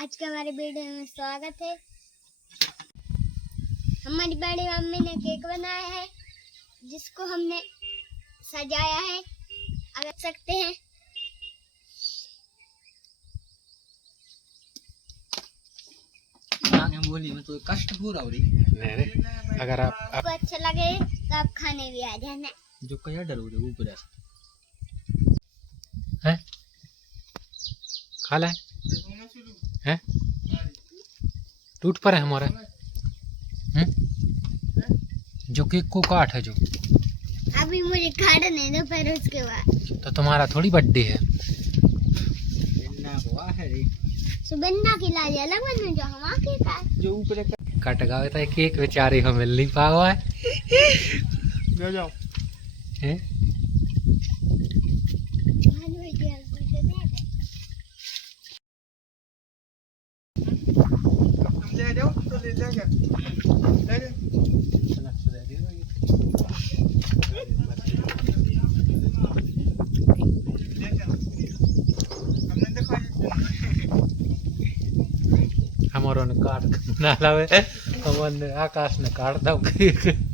आज के हमारे वीडियो में स्वागत है। हमारी बड़ी मम्मी ने केक बनाया है जिसको हमने सजाया है, आप देख सकते हैं। बोली में तो कष्ट पूरा हो रही नहीं, अगर आप अच्छा लगे तो आप खाने भी आ जाना। जो कया डर हो रहे ऊपर है खा लें है टूट पर है हमारा जो केक को काट है जो अभी मुझे काटने दो, फिर उसके बाद तो तुम्हारा थोड़ी बर्थडे है। सुबन्ना की लाज अलग बनो जो हमारा केक है जो ऊपर कट गया था केक बेचारे को मिल नहीं पावा है। जाओ हैं? ले जाओ तो ले जाएगा हमारो ने काट के बना लावे हमने आकाश ने काट दो केक।